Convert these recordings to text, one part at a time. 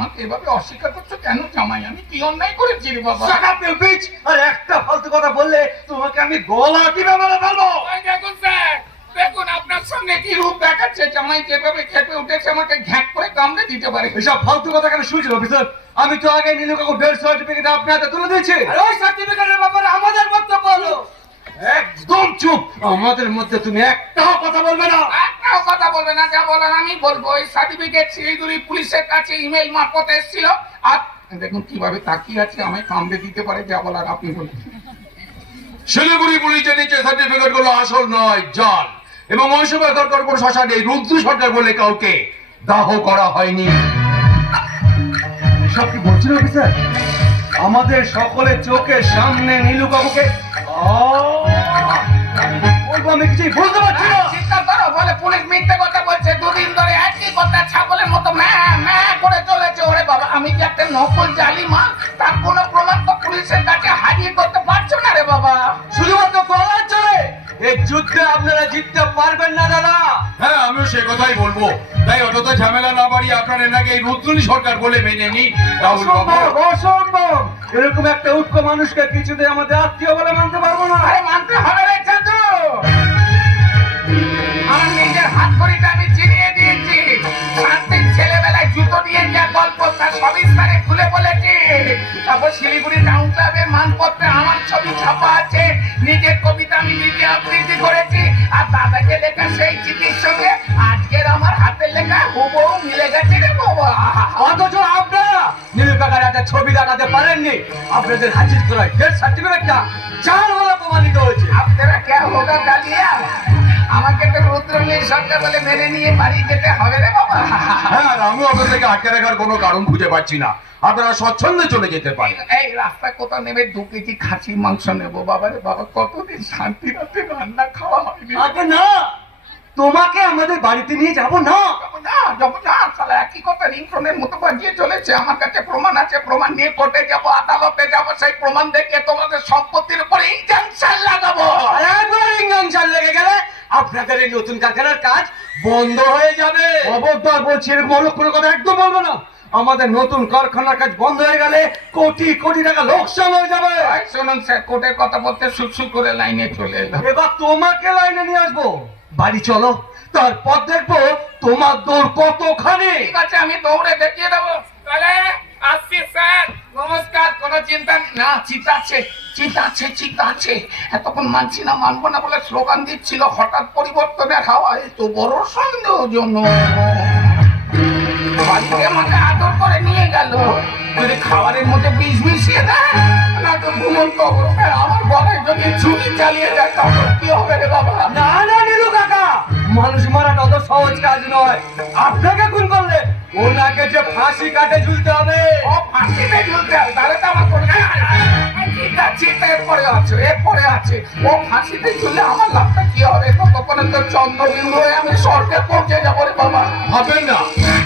আমাকে এভাবে অস্বীকার করছ কেন জামাই? আমি কি অন্যায় করেছি রে বাবা? Up, you আর একটা ফালতু কথা বললে তোমাকে আমি গলা টিপে মেরে ফেলব! দেখুন স্যার দেখুন আপনার সঙ্গে কি রূপ দেখাচ্ছে? জামাই যেভাবে খেপে উঠেছে আমাকে ঘ্যাক করে কামড়ে দিতে পারে। এসব ফালতু কথা কেন শুনছিল অফিসার? আমি তো আগে নীলু কাকু ডেথ সার্টিফিকেট আপনার হাতে তুলে দিয়েছি। ওই সার্টিফিকেটের ব্যাপারে আমাদের বক্তব্য হলো। একদম চুপ। আমাদের মধ্যে তুমি একটাও কথা বলবে না। একটাও কথা বলবে না যা বলার আমি বলব। এই সার্টিফিকেট শিলিগুড়ি পুলিশের কাছে ইমেল মারফত এসেছিল। আর দেখুন কীভাবে তাকিয়ে আছে আমায় কামড়ে দিতে পারে যা বলার আপনি বলুন। শিলিগুড়ি পুলিশের নিচে সার্টিফিকেটগুলো আসল নয় জল। এবং ঐশ্বর কর্পোর শ্মশানে রুদ্র সরকার বলে কাউকে দাহ করা হয়নি। সব কি বলছিল অফিসার আমাদের সকলের চোখের সামনে নীলু বাবুকে বলব আমি কিছুই বলতে পারছি না। চিৎকার করো বলে পুলিশ মিথ্যে কথা বলছে। দুদিন ধরে একই কথা ছাগলের মতো ম্যা ম্যা করে চলেছে। ওরে বাবা আমি যে একটা নকল জালি মা তার কোনো প্রমাণ তো পুলিশের কাছে হাজির করতে পারছ না রে বাবা। শুধুমাত্র গলার চলে এই যুদ্ধে আপনারা জিততে পারবেন না দাদা। হ্যাঁ আমিও সে কথাই বলব। তাই অযথা ঝামেলা না বাড়ি আপনার এনাকে এই নতুনই সরকার বলে মেনে নি অসম্ভব অসম্ভব। এরকম একটা উৎক মানুষকে কিছুতে আমাদের আত্মীয় বলে মানতে পারব না। আরে মানতে হবে রে চাচু। আমার নিজের হাত করিটা তার সবিস্তারে খুলে বলেছে। তারপর শিলিগুড়ি টাউন ক্লাবের মানপত্রে আমার ছবি ছাপা আছে। নিজের কবিতা আমি নিজে আবৃত্তি করেছি। আর দাদাকে লেখা সেই চিঠির সঙ্গে আজকের আমার হাতের লেখা হুবহু মিলে গেছে রে বাবা। অথচ আপনারা নীলু কাকার একটা ছবি দেখাতে পারেননি। আপনাদের হাজির করায় ডেথ সার্টিফিকেটটা চার বলে প্রমাণিত হয়েছে। আপনারা কে হোগা গালিয়া আমাকে তো রুদ্রনীল সরকার বলে মেনে নিয়ে বাড়ি যেতে হবে রে বাবা। হ্যাঁ আটকে রাখার কোনো কারণ খুঁজে পাচ্ছি না। আপনারা স্বচ্ছন্দে চলে যেতে পারেন। এই রাস্তা কোথাও নেবে? দু কেজি খাসির মাংস নেব বাবা রে বাবা কতদিন শান্তি রাতে রান্না খাওয়া হয়নি। না! তোমাকে আমাদের বাড়িতে নিয়ে যাব না। যাব না যাব না শালা একই কথা রিংটনের মতো বাজিয়ে চলেছে। আমার কাছে প্রমাণ আছে প্রমাণ নিয়ে কোর্টে যাব আদালতে যাব সেই প্রমাণ দেখে তোমাদের সম্পত্তির উপরে ইনজাংশন লাগাবো একবার লেগে গেলে? আপনাদের এই নতুন কারখানার কাজ বন্ধ হয়ে যাবে। বলছি এরকম কোনো কথা একদম বলব না। আমাদের নতুন কারখানার কাজ বন্ধ হয়ে গেলে কোটি কোটি টাকা লোকসান হয়ে যাবে। শুনুন স্যার কোর্টের কথা বলতে সুসু করে লাইনে চলে এলাম। এবার তোমাকে লাইনে নিয়ে আসব। বাড়ি চলো তারপর দেখব তোমার দৌড় কতখানি। ঠিক আছে আমি দৌড়ে দেখিয়ে দেবো। তাহলে আসছি স্যার। নমস্কার কোনো চিন্তা না চিন্তা আছে চিন্তা আছে চিন্তা আছে এতক্ষণ মানছি না মানবো না বলে স্লোগান দিচ্ছিল হঠাৎ পরিবর্তনের হাওয়া তো বড় সন্দেহজনক। বাড়িতে আমাকে আদর করে নিয়ে গেল। যদি খাবারের মধ্যে বিষ মিশিয়ে দেয় না তো ঘুমন্ত আমার গলায় যদি ছুরি চালিয়ে যায় তখন কি হবে রে বাবা? না না মানুষ মারাটা অত সহজ কাজ নয়। আপনাকে খুন করলে ওনাকে যে ফাঁসি কাটে ঝুলতে হবে। ও ফাঁসিতে ঝুলতে হবে তাহলে তো আমার কোনো ঠিক আছে এরপরে আছে এরপরে আছে। ও ফাঁসিতে ঝুলে আমার লাভটা কি হবে? ততক্ষণে তো চন্দ্রবিন্দু হয়ে আমি স্বর্গে পৌঁছে যাব রে বাবা। ভাববেন না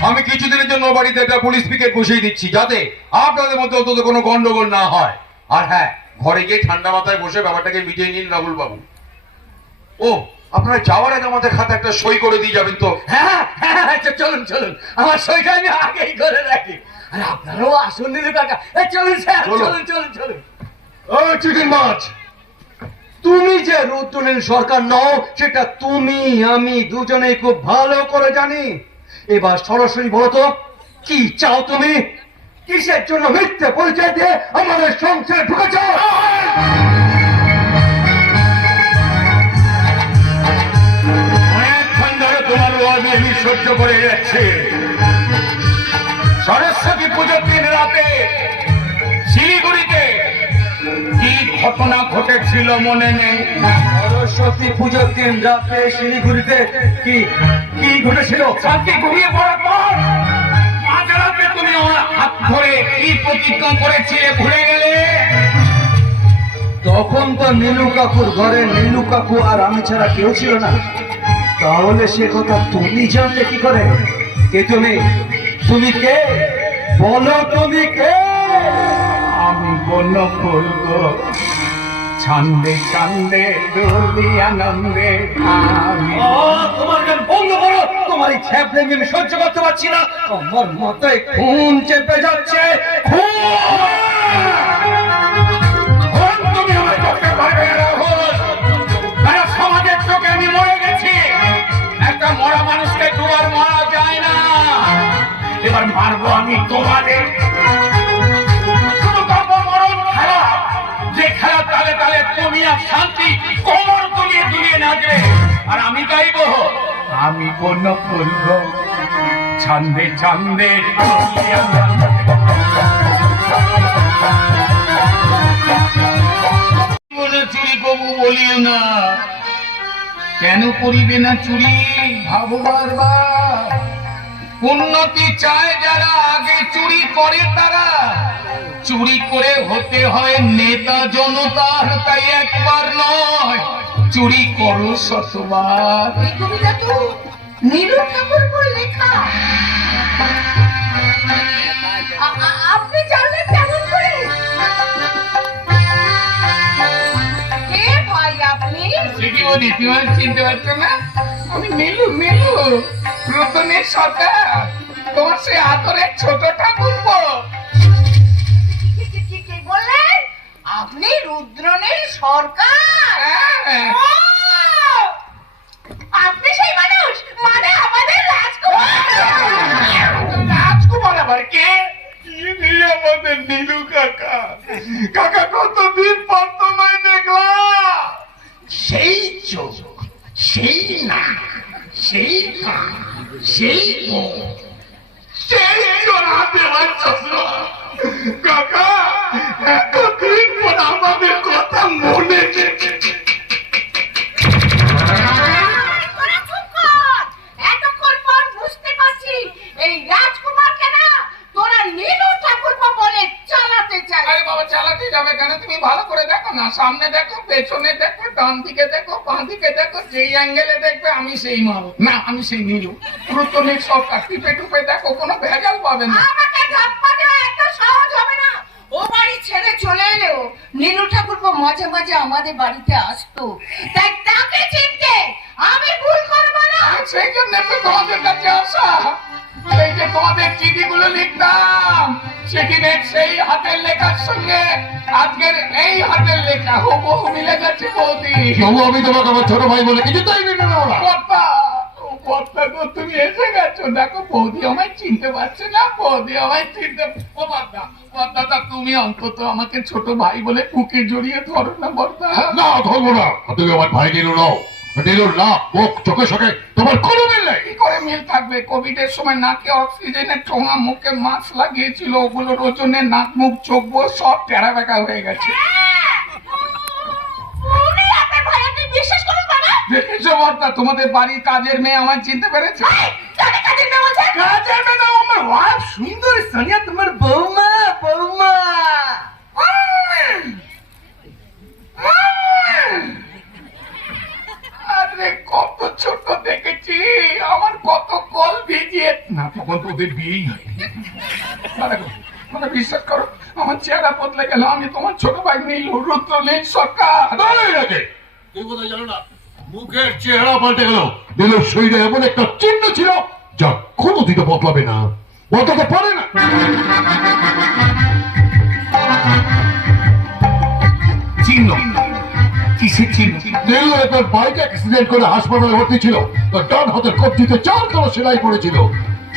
আমি কিছুদিনের জন্য বাড়িতে একটা পুলিশ পিকেট বসিয়ে দিচ্ছি যাতে আপনাদের মধ্যে অন্তত কোনো গন্ডগোল না হয়। আর হ্যাঁ ঘরে গিয়ে ঠান্ডা মাথায় বসে ব্যাপারটাকে মিটিয়ে নিন রাহুল বাবু ও আপনারা যাওয়ার আগে আমাদের খাতে একটা সই করে দিয়ে যাবেন তো। হ্যাঁ হ্যাঁ হ্যাঁ, চ- চলুন চলুন। আমার সইটা আমি আগেই করে রাখি। আর আপনারাও আসুন নীলু কাকা চলুন স্যার চলুন চলুন চলুন। ও চিকেন মাছ! তুমি যে রুদ্রনীল সরকার নও সেটা তুমি আমি দুজনেই খুব ভালো করে জানি। এবার সরাসরি বলো তো কি চাও তুমি? কিসের জন্য মিথ্যে পরিচয় দিয়ে আমাদের সংসারে ঢুকেছ? সহ্য করে যাচ্ছি। সরস্বতী পুজোর দিন রাতে শিলিগুড়িতে কি ঘটনা ঘটেছিল মনে নেই? সরস্বতী পুজোর দিন রাতে শিলিগুড়িতে কি কি ঘটেছিল? শান্তি ঘুরিয়ে পড়ার পর মাঝরাতে তুমি হাত ধরে কি প্রতিজ্ঞা করেছিলে ভুলে গেলে? তখন তো নীলু কাকুর ঘরে নীলু কাকু আর আমি ছাড়া কেউ ছিল না। তাহলে সে কথা তুমি জানলে কি করে? কে তুমি? তুমি কে? বলো তুমি কে? আমি বন্য ফুল গো ছান্দে ছান্দে দোলি আনন্দে তোমার গান বন্ধ করো। তোমার এই ছ্যাপ ভেঙে আমি সহ্য করতে পারছি না। আমার মাথায় খুন চেপে যাচ্ছে। খুন! মারবো আমি তোমাদের। তুমি আর আর আমি আমি কোন করব। ছন্দে ছন্দে চুরি কবু বলিও না। কেন করিবে না চুরি? ভাবো বারবার উন্নতি চায় যারা আগে চুরি করে তারা। চুরি করে হতে হয় নেতা জনতার তাই একবার নয়। চুরি করো শতবার। নীলু ঠাকুরপুর লেখা। আ- আ- আপনি জানলেন কেমন করে? কে ভাই আপনি? ঠিকই বলি তুমি চিনতে পারছ না? আমি নীলু নীলু রতনের সরকার তোমার সে আদরের ছোট ঠাকুর বললেন? আপনি রুদ্রনের সরকার? হ্যাঁ। আপনি সেই মানুষ মানে আমাদের রাজকুমার। রাজকুমার আবার কে? আমাদের নীলু কাকা? কাকা কতদিন পর তোমায় দেখলাম? সেই চোখ সেই না সেই না, সেই সেই জোড়া দেওয়ার চশমা কাকা, এতদিন পর আমাদের কথা মনে তোরা চুপ কর। এতক্ষণ পর বুঝতে পারছি এই রাজকুমারকে না তোরা নীলু ঠাকুরপো বলে চালাতে চাই আরে বাবা চালাতে যাবে কেন তুমি ভালো করে দেখো না সামনে দেখো পেছনে দেখো ডান দিকে দেখো বাঁ দিকে দেখো যেই অ্যাঙ্গেলে দেখবে আমি সেই মাল। না আমি সেই নীলু। রুতনের সরকার টিপে টুপে দেখো কোনো ভেজাল পাবে না। আমাকে ধাপ্পা দেওয়া এত সহজ হবে না। ও বাড়ি ছেড়ে চলে এলেও নীলু ঠাকুরপো মাঝে মাঝে আমাদের বাড়িতে আসতো। তাই তাকে চিনতে আমি ভুল করব না। সেই জন্য তো তোমাদের কাছে আসা। এই যে তোমাদের চিঠিগুলো লিখতাম সেদিনের সেই হাতের লেখার সঙ্গে আজকের এই হাতের লেখা হুবহু মিলে গেছে বৌদি। তবু আমি তোমাকে আমার ছোট ভাই বলে কিছু তাই মেনে নেব না। কর্তা কর্তা গো তুমি এসে গেছো। দেখো বৌদি আমায় চিনতে পারছে না বৌদি আমায় চিনতে ও বাদা বাদা তুমি অন্তত আমাকে ছোট ভাই বলে বুকে জড়িয়ে ধরো না বর্দা না ধরবো না। তুমি আমার ভাই নীলু নাও। নীলুর না মুখ চোখে চোখে তোমার কোনো মিল নেই। কি করে মিল থাকবে? কোভিড এর সময় নাকে অক্সিজেনের ঠোঙা মুখে মাস্ক লাগিয়েছিল ওগুলোর ওজনে নাক মুখ চোখ সব টেরা বেকা হয়ে গেছে। দেখেছ তোমাদের বাড়ির কাজের মেয়ে আমার চিনতে পেরেছে? এই, কাজের মেয়ে বলছেন? কাজের মেয়ে না আমার ওয়াইফ সুন্দর সোনিয়া তোমার বৌমা বৌমা। ছোট দেখেছি। আমার কত কল ভিজিয়ে না তখন তো ওদের বিয়েই হয় মানে বিশ্বাস করো আমার চেহারা বদলে গেল। আমি তোমার ছোট ভাই নীল সরকার। তুই কোথায় জানো না? মুখের চেহারা পাল্টে গেল। নীলুর শরীরে এমন একটা চিহ্ন ছিল যা কোনো দিতে বদলাবে না। বদলাতে পারে না। চিহ্ন। কিসের চিহ্ন নীলু একবার বাইক অ্যাক্সিডেন্ট করে হাসপাতালে ভর্তি ছিল। তার ডান হাতের কবজিতে চার কালো সেলাই পড়েছিল।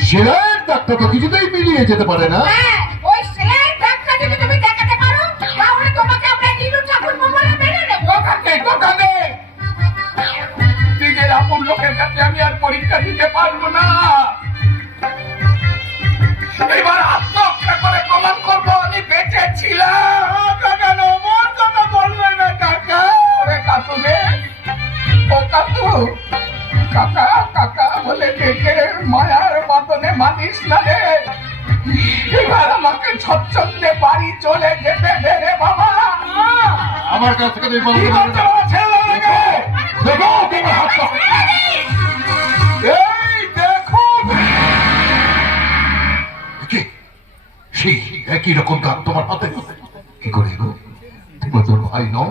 সেলাইয়ের দাগটা তো কিছুতেই মিলিয়ে যেতে পারে না। হ্যাঁ, ওই সেলাই ডাক্তার যদি তুমি দেখাতে পারো, তাহলে তোমাকে আমরা নীলু ঠাকুরপো বলে মেনে নেব। দোকানে দোকানে নিজের আপন লোকের কাছে আমি আর পরীক্ষা দিতে পারব না। এবার আত্মহত্যা করে প্রমাণ করব আমি বেঁচে ছিলাম। কাকু। কাকা কাকা বলে ডেকে মায়ার বাদনে মানিস না রে। এবার আমাকে ছচ্ছন্দে বাড়ি চলে যেতে দে রে বাবা। আমার কাছ থেকে তুই বলতে করছ ছেলে লাগে দেখো তোমার হাতটা এই দেখো। সেই একই রকম দাগ তোমার হাতে? কি করে গো? তুমি তোর ভাই নও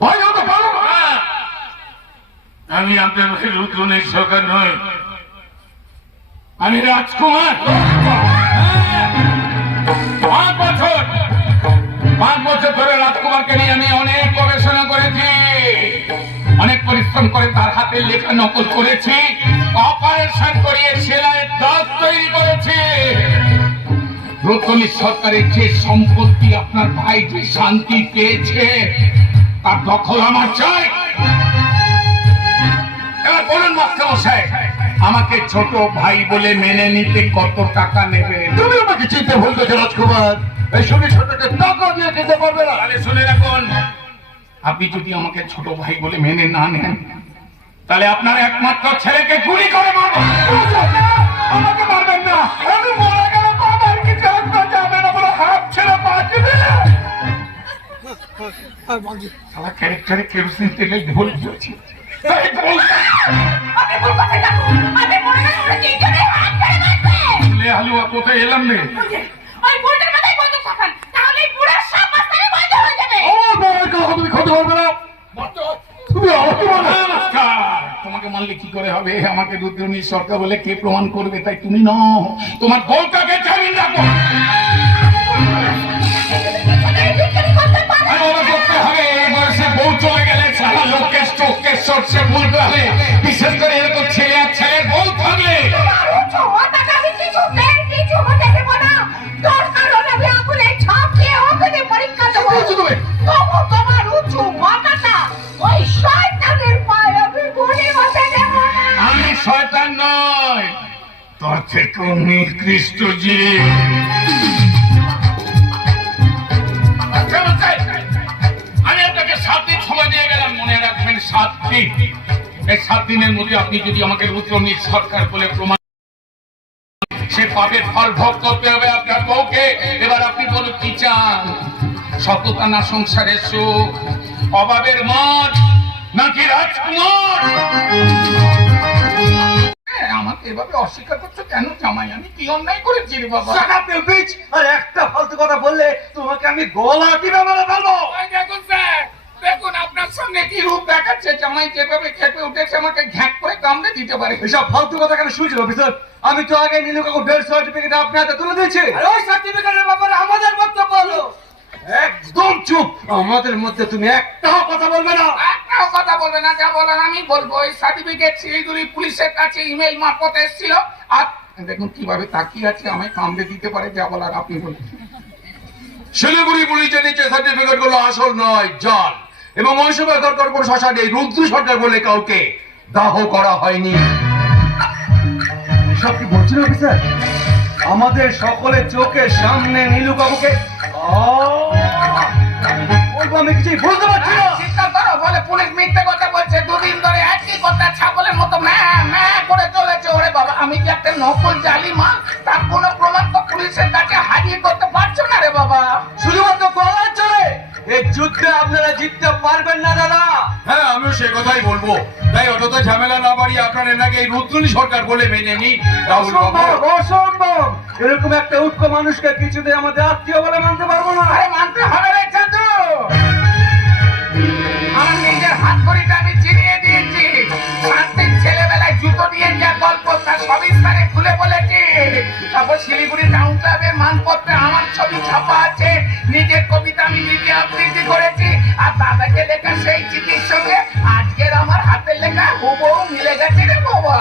ভাই হতে পারো না আমি আপনার ভাই রুদ্রনের সরকার নয় আমি রাজকুমার। পাঁচ বছর। পাঁচ বছর ধরে রাজকুমারকে নিয়ে আমি অনেক গবেষণা করেছি। অনেক পরিশ্রম করে তার হাতের লেখা নকল করেছি। অপারেশন করিয়ে সেলাইয়ের দাঁত তৈরি করেছি। রতনী সরকারের যে সম্পত্তি আপনার ভাই যে শান্তি পেয়েছে, তার দখল আমার চাই। বলুন মাস্টারমশাই আমাকে ছোট ভাই বলে মেনে নিতে কত টাকা নেবে? তুমি আমাকে চিনতে ভুল করছ রাজকুমার। এই শুনে ছোটকে টাকা দিয়ে খেতে পারবে না। তাহলে শুনে রাখুন আপনি যদি আমাকে ছোট ভাই বলে মেনে না নেন তাহলে আপনার একমাত্র ছেলেকে গুলি করে মারবো। আমাকে মারবেন না। আমি মরে গেলে তো আমার কিছু একটা যাবে না বলে হাত ছেড়ে বাঁচবে শালা ক্যারেক্টারে কেরোসিন তেলে ঢোল দিয়েছি হালুয়া কোথায় এলাম রে? ওই বুড়িটার মাথায় বন্ধ থাকান। তাহলে এই বুড়ার সব মাস্টারে বন্ধ হয়ে যাবে। আমার বাবার কথা তুমি খেতে পারবে না। তুমি আমাকে তোমাকে মানলে কি করে হবে? আমাকে রুদ্রনী সরকার বলে কে প্রমাণ করবে তাই তুমি ন তোমার বউটাকে জামিন রাখো। চোখকে সর্ষে ভুলতে হবে বিশেষ করে এরকম ছেলে আর ছেলের বউ থাকলে। আমি কিছু বের কিছু হতে দেবো না দিনের মধ্যে আপনি যদি আমাকে রুদ্রনী সরকার বলে প্রমাণ সে পাপের ফল ভোগ করতে হবে আপনার বউকে। এবার আপনি বলুন কি চান? সততা না সংসারের সুখ? অভাবের মঠ নাকি রাজকুমার? হ্যাঁ, আমাকে এভাবে অস্বীকার করছ কেন জামাই? আমি কি অন্যায় করেছি রে বাবা? Shut up, আর একটা ফালতু কথা বললে তোমাকে আমি গলা টিপে মেরে ফেলব। দেখুন স্যার। দেখুন আপনার সঙ্গে কি রূপ দেখাচ্ছে? জামাই যেভাবে খেপে উঠেছে আমাকে ঘ্যাক করে কামড়ে দিতে পারে। এসব ফালতু কথা কেন শুনছিল অফিসার? আমি তো আগে নীলু কাকু ডেথ সার্টিফিকেট আপনার হাতে তুলে দিয়েছি। ওই সার্টিফিকেটের ব্যাপারে আমাদের বক্তব্য হলো একদম চুপ। আমাদের মধ্যে তুমি একটাও কথা বলবে না। একটাও কথা বলবে না যা বলার আমি বলব। এই সার্টিফিকেট শিলিগুড়ি পুলিশের কাছে ইমেল মারফত এসেছিল। আর দেখুন কীভাবে তাকিয়ে আছে আমায় কামড়ে দিতে পারে যা বলার আপনি বলুন। শিলিগুড়ি পুলিশের নিচে সার্টিফিকেটগুলো আসল নয় জাল। এবং মহসভা সরকার কোন শ্মশানে রুদ্র সরকার বলে কাউকে দাহ করা হয়নি। সব কি বলছেন অফিসার আমাদের সকলের চোখের সামনে নীলু ওই আমি কিছুই বুঝতে পারছি না। চিন্তা করো বলে পুলিশ মিথ্যে কথা বলছে। দুদিন ধরে একই কথা ছাগলের মতো ম্যা ম্যা করে চলেছে। ওরে বাবা আমি যে একটা নকল জালি মাল? তার কোনো প্রমাণ তো পুলিশের কাছে হাজির করতে পারছ না রে বাবা। শুধুমাত্র গলার চলে। এই যুদ্ধে আপনারা জিততে পারবেন না দাদা। হ্যাঁ আমিও সে কথাই বলব। তাই অযথা ঝামেলা না বাড়ি আপনার এনাকে এই নতুনই সরকার বলে মেনে নি অসম্ভব অসম্ভব। এরকম একটা উৎক মানুষকে কিছুতে আমাদের আত্মীয় বলে মানতে পারব না। আরে মানতে হবে রে চাঁদু আমার নিজের হাত করিটা আমি দিয়ে যা গল্প তার সবিস্তারে খুলে বলেছি। তারপর শিলিগুড়ি টাউন ক্লাবের মানপত্রে আমার ছবি ছাপা আছে। নিজের কবিতা আমি নিজে আবৃত্তি করেছি। আর দাদাকে লেখা সেই চিঠির সঙ্গে আজকের আমার হাতের লেখা হুবহু মিলে গেছে রে বাবা।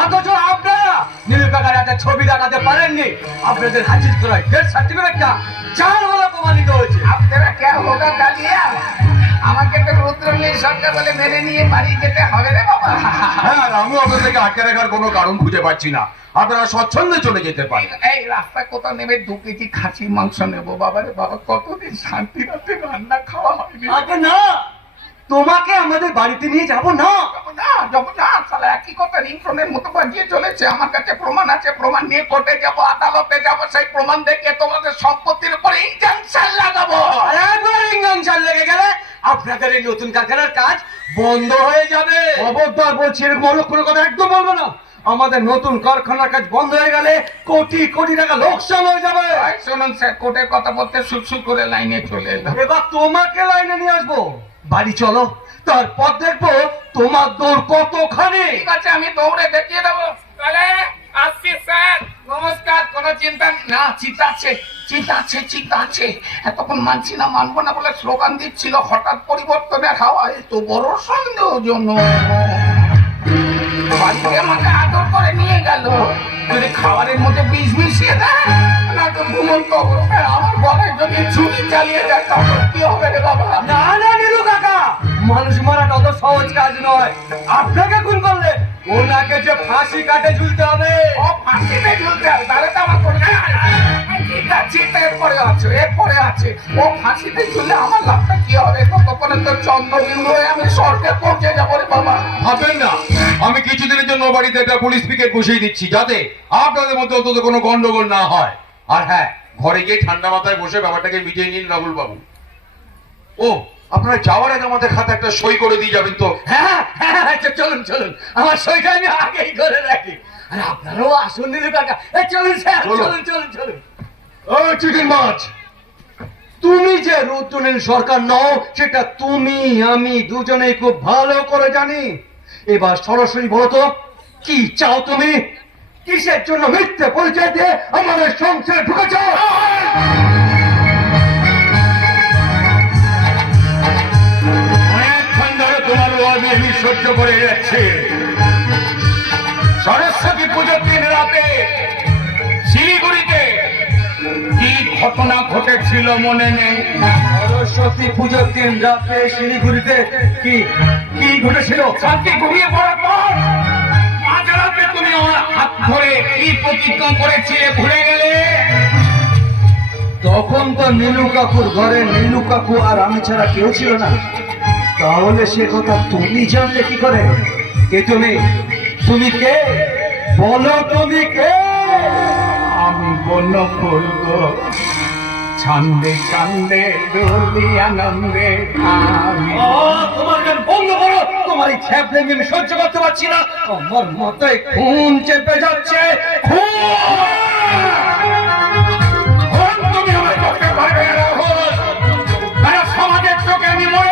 অথচ আপনারা নীলু একটা ছবি দেখাতে পারেননি। আপনাদের হাজির করায় ডেথ সার্টিফিকেটটা চার বলে প্রমাণিত হয়েছে। আপনারা কে হোগা গালিয়া আমাকে তো রুদ্রনীল সরকার বলে মেনে নিয়ে বাড়ি যেতে হবে রে বাবা। হ্যাঁ আমিও আপনাদেরকে আটকে রাখার কোনো কারণ খুঁজে পাচ্ছি না। আপনারা স্বচ্ছন্দে চলে যেতে পারেন। এই রাস্তা কোথাও নেবে দু কেজি খাসি মাংস নেব বাবা রে বাবা কতদিন শান্তি রাতে রান্না খাওয়া হয়নি। আগে না তোমাকে আমাদের বাড়িতে নিয়ে যাব না। যাব না যাব না তাহলে একই কথা রিংটনের মতো বাজিয়ে চলেছে। আমার কাছে প্রমাণ আছে প্রমাণ নিয়ে কোর্টে যাব আদালতে যাব সেই প্রমাণ দেখিয়ে তোমাদের সম্পত্তির উপরে ইনজাংশন লাগাবো। একবার ইঞ্জাংশন লেগে গেলে আপনাদের এই নতুন কারখানার কাজ বন্ধ হয়ে যাবে। খবরদার বলছি এরকম কোনো কথা একদম বলব না। আমাদের নতুন কারখানার কাজ বন্ধ হয়ে গেলে কোটি কোটি টাকা লোকসান হয়ে যাবে। শুনুন স্যার কোর্টের কথা বলতে সুসু করে লাইনে চলে এলাম। এবার তোমাকে লাইনে নিয়ে আসব। বাড়ি চলো তারপর দেখব তোমার দৌড় কতখানি। ঠিক আছে আমি দৌড়ে দেখিয়ে দেবো। তাহলে আসছি, স্যার। নমস্কার, কোনো চিন্তা। না চিন্তা আছে চিন্তা আছে চিন্তা আছে এতক্ষণ মানছি না, মানবো না বলে স্লোগান দিচ্ছিল। হঠাৎ পরিবর্তনের হাওয়া এত বড় সন্দেহজনক। বাড়িতে আমাকে আদর করে নিয়ে গেল। যদি খাবারের মধ্যে বিষ মিশিয়ে দেয়, না তো ঘুমন্ত আমার গলায় যদি ছুরি চালিয়ে যায় তখন কি হবে রে বাবা? না না নীলু কাকা, মানুষ মারাটা অত সহজ কাজ নয়। আপনাকে খুন করলে ওনাকে যে ফাঁসি কাটে ঝুলতে হবে। ও ফাঁসিতে ঝুলতে হবে তাহলে তো আমার কোনো এরপরে আছে এরপরে আছে। ও ফাঁসিতে ঝুলে আমার লাভটা কি হবে? ততক্ষণে তো চন্দ্রবিন্দু হয়ে আমি স্বর্গে পৌঁছে যাব রে বাবা। ভাববেন না আমি কিছুদিনের জন্য বাড়িতে একটা পুলিশ পিকেট বসিয়ে দিচ্ছি যাতে আপনাদের মধ্যে অন্তত কোনো গন্ডগোল না হয়। আর হ্যাঁ ঘরে গিয়ে ঠান্ডা মাথায় বসে ব্যাপারটাকে মিটিয়ে নিন রাহুল বাবু ও আপনারা যাওয়ার আগে আমাদের খাতে একটা সই করে দিয়ে যাবেন তো। হ্যাঁ হ্যাঁ হ্যাঁ, চলুন চলুন। আমার সইটা আমি আগেই করে রাখি। আর আপনারাও আসুন নীলু কাকা চলুন স্যার চলো। চলুন চলুন চলুন। ও চিকেন মাছ! তুমি যে রুদ্রনীল সরকার নও সেটা তুমি আমি দুজনেই খুব ভালো করে জানি। এবার সরাসরি বলো তো কি চাও তুমি? কিসের জন্য মিথ্যে পরিচয় দিয়ে আমাদের সংসারে ঢুকেছ? সহ্য করে যাচ্ছি। সরস্বতী পুজোর দিন রাতে শিলিগুড়িতে কি ঘটনা ঘটেছিল মনে নেই? সরস্বতী পুজোর দিন রাতে শিলিগুড়িতে কি কি ঘটেছিল? শান্তি ঘুমিয়ে পড়ার পর মাঝরাতে তুমি আমার হাত ধরে কি প্রতিজ্ঞা করেছিলে ভুলে গেলে? তখন তো নীলু কাকুর ঘরে নীলু কাকু আর আমি ছাড়া কেউ ছিল না। তাহলে সে কথা তুমি জানলে কি করে? কে তুমি? তুমি কে? বলো তুমি কে? আমি কোন করব ছন্দে ছন্দে দোলি আনন্দে আমি তোমার গান বন্ধ করো। তোমার এই সহ্য করতে পারছি না। আমার খুন চেপে যাচ্ছে। খুন! তুমি রাহুল সমাজের চোখে আমি মরে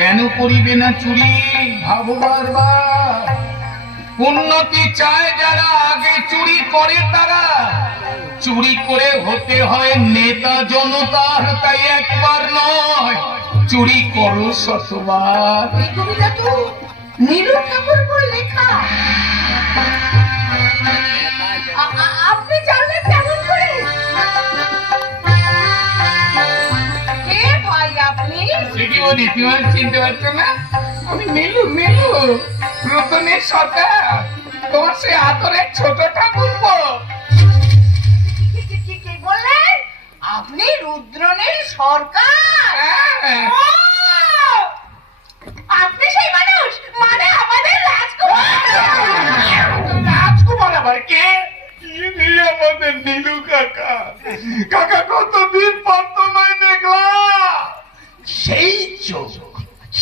কেন করিবে না চুরি? ভাবো বারবার উন্নতি চায় যারা আগে চুরি করে তারা। চুরি করে হতে হয় নেতা জনতার তাই একবার নয়। চুরি করো শতবার। এই নীলু ঠাকুর লেখা। আপনি জানলেন বলি চিনতে পারছ না আমি নীলু নীলু রতনের সরকার তোমার সে আদরের ছোট ঠাকুর বললেন? আপনি রুদ্রনের সরকার। হ্যাঁ। আপনি সেই মানুষ মানে আমাদের রাজকুমার। রাজকুমার আবার কে? আমাদের নীলু কাকা? কাকা কতদিন পর তোমায় দেখলাম? সেই চোখ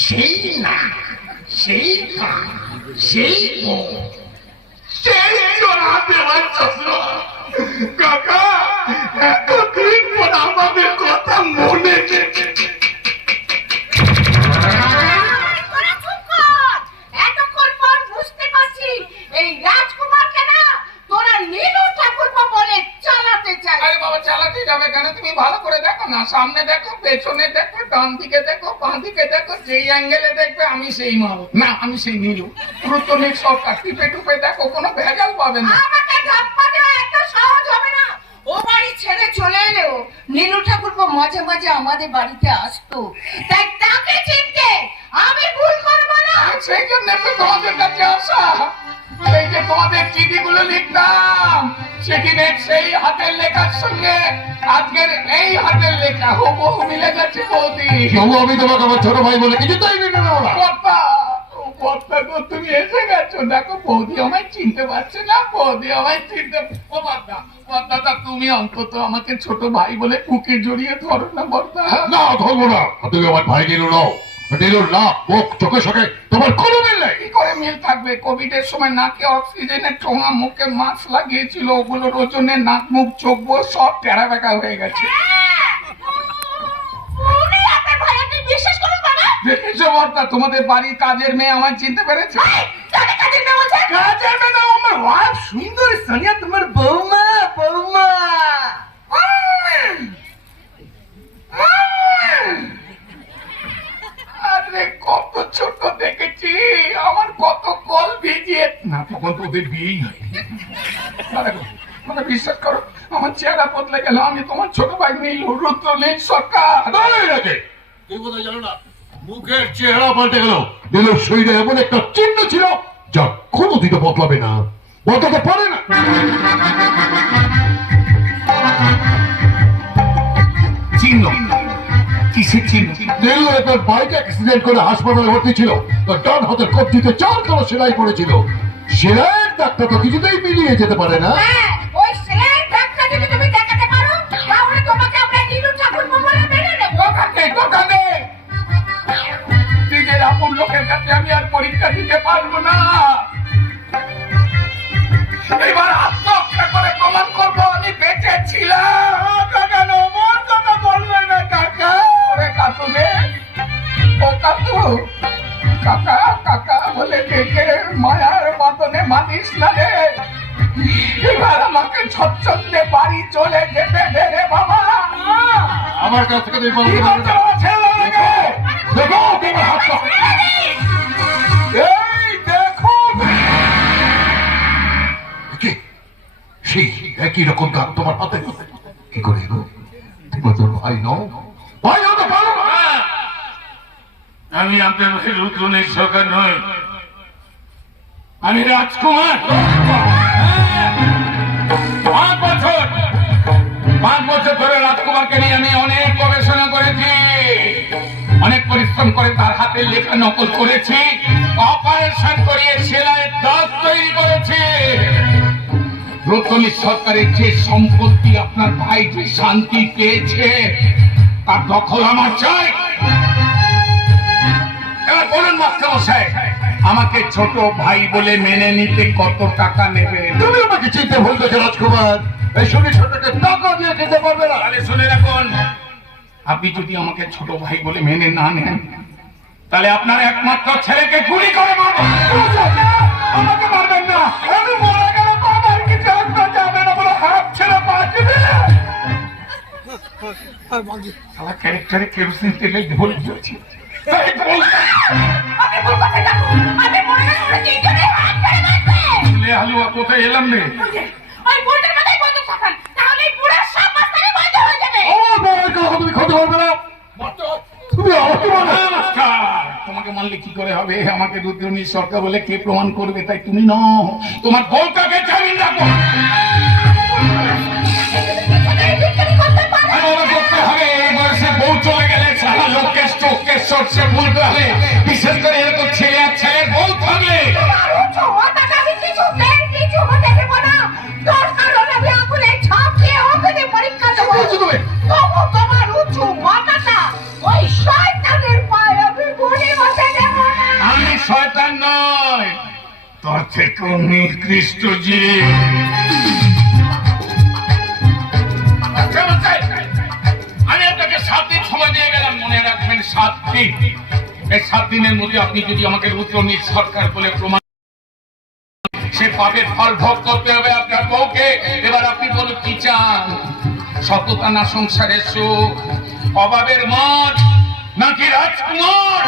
সেই না সেই কান, সেই সেই জোড়া দেওয়ার চশমা কাকা এতদিন পর আমাদের কথা মনে তোরা চুপ কর। এতক্ষণ পর বুঝতে পারছি এই রাজকুমারকে না তোরা নীলু ঠাকুরপো বলে চালাতে চাই আরে বাবা চালাতে যাবে কেন তুমি ভালো করে দেখো না সামনে দেখো পেছনে দেখো ডান দিকে দেখো বাঁ দিকে দেখো যেই অ্যাঙ্গেলে দেখবে আমি সেই মাল। না আমি সেই নীলু। রুতনের সরকার টিপে টুপে দেখো কোনো ভেজাল পাবে না। আমাকে ধাপ্পা দেওয়া এত সহজ হবে না। ও বাড়ি ছেড়ে চলে এলেও নীলু ঠাকুরপো মাঝে মাঝে আমাদের বাড়িতে আসতো। তাই তাকে চিনতে আমি ভুল করব না। সেই জন্য তো তোমাদের কাছে আসা। এই যে তোমাদের চিঠিগুলো লিখতাম সেদিনের সেই হাতের লেখার সঙ্গে আজকের এই হাতের লেখা হুবহু মিলে গেছে বৌদি। তবু আমি তোমাকে আমার ছোট ভাই বলে কিছু তাই মেনে নেব না। কর্তা গো তুমি এসে গেছো। দেখো বৌদি আমায় চিনতে পারছে না বৌদি আমায় চিনতে ও তুমি অন্তত আমাকে ছোট ভাই বলে বুকে জড়িয়ে ধরো না পদ্মা না ধরবো না। তুমি আমার ভাই দিল নাও। মুখ তোমার কোনো মিল নেই। কি করে মিল থাকবে? কোভিড এর সময় নাকে অক্সিজেনের ঠোঙা মুখে মাস্ক লাগিয়েছিল ওগুলোর ওজনে নাক মুখ চোখ সব টেরা বেকা হয়ে গেছে। দেখেছ বর্তা তোমাদের বাড়ির কাজের মেয়ে আমার চিনতে পেরেছে? এই, কাজের মেয়ে বলছেন কাজের মেয়ে না, আমার ওয়াইফ সুন্দর সানিয়া তোমার বৌমা বৌমা। আরে কত ছোট দেখেছি। আমার কত কল ভিজিয়ে না তখন তো ওদের বিয়েই হয় মানে বিশ্বাস করো আমার চেহারা বদলে গেল। আমি তোমার ছোট ভাই নীল রুদ্র নীল সরকার। তুই কোথায় জানো না? মুখের চেহারা পাল্টে গেল। দিলের শরীরে এমন একটা চিহ্ন ছিল যা কোনো দিতে বদলাবে না। বদলাতে পারে না। চিহ্ন। দিল একবার বাইক অ্যাক্সিডেন্ট করে হাসপাতালে ভর্তি ছিল। তার ডান হাতের কবজিতে চার কালো সেলাই পড়েছিল। সেলাইয়ের দাগটা তো কিছুতেই মিলিয়ে যেতে পারে না। হ্যাঁ ওই সেলাই ডাক্তার যদি তুমি দেখাতে পারো তাহলে তোমাকে আমরা নীলু ঠাকুর বলে মেনে নেব। দোকানে দোকানে নিজের আপন লোকের কাছে আমি আর পরীক্ষা দিতে পারব না। এবার আত্মহত্যা করে প্রমাণ করব আমি বেঁচে ছিলাম। কাকা কাকা বলে ডেকে মায়ার বাদনে মানিস না রে। এবার আমাকে ছচ্ছন্দে বাড়ি চলে যেতে দে রে বাবা। আমার কাছ থেকে তুই বলতে এই দেখো। সেই একই রকম দাগ তোমার হাতে। কি করে গো তুমি তোর ভাই নও ভাই হতে পারো না নই আমি রাজকুমার। পাঁচ বছর। ধরে রাজকুমারকে নিয়ে আমি অনেক গবেষণা করেছি। অনেক পরিশ্রম করে তার হাতের লেখা নকল করেছি। অপারেশন করিয়ে দাগ তৈরি করেছি। রতনী সরকারের যে সম্পত্তি আপনার ভাই যে শান্তি পেয়েছে, তার দখল আমার চাই। বলুন মাস্টার মশাই আমাকে ছোট ভাই বলে মেনে নিতে কত টাকা নেবে? তুমি আমাকে চিনতে ভুল গেছো রাজকুমার। এই শুনে ছোটকে টাকা দিয়ে খেতে পারবে না। তাহলে শুনে রাখুন আপনি যদি আমাকে ছোট ভাই বলে মেনে না নেন তাহলে আপনার একমাত্র ছেলেকে গুলি করে মারবো। আমাকে মারবেন না। আমি মরে গেলে তো আমার কিছু একটা যাবে না বলে হাত ছেড়ে বাঁচি আমার ক্যারেক্টারে কেরোসিন তেলে ঢোল দিয়েছি তুমি ক্ষতি করবে না। তুমি আমাকে নমস্কার। তোমাকে মানলে কি করে হবে? আমাকে রুদ্রনী সরকার বলে কে প্রমাণ করবে তাই তুমি নও। তোমার বউটাকে জামিন রাখো। করতে পারো আর ওরা করতে হবে। বউ চলে গেলে সারা লোককে চোখকে সরষে ভুলতে হবে বিশেষ করে আচ্ছা, মশাই, আমি আপনাকে সাত দিন সময় দিয়ে গেলাম মনে রাখবেন সাত দিন। এই সাত দিনের মধ্যে আপনি যদি আমাকে রুদ্রনীল সরকার বলে প্রমাণ সে পাপের ফল ভোগ করতে হবে আপনার বউকে। এবার আপনি বলুন কি চান? সততা না সংসারের সুখ? অভাবের মঠ নাকি রাজকুমার?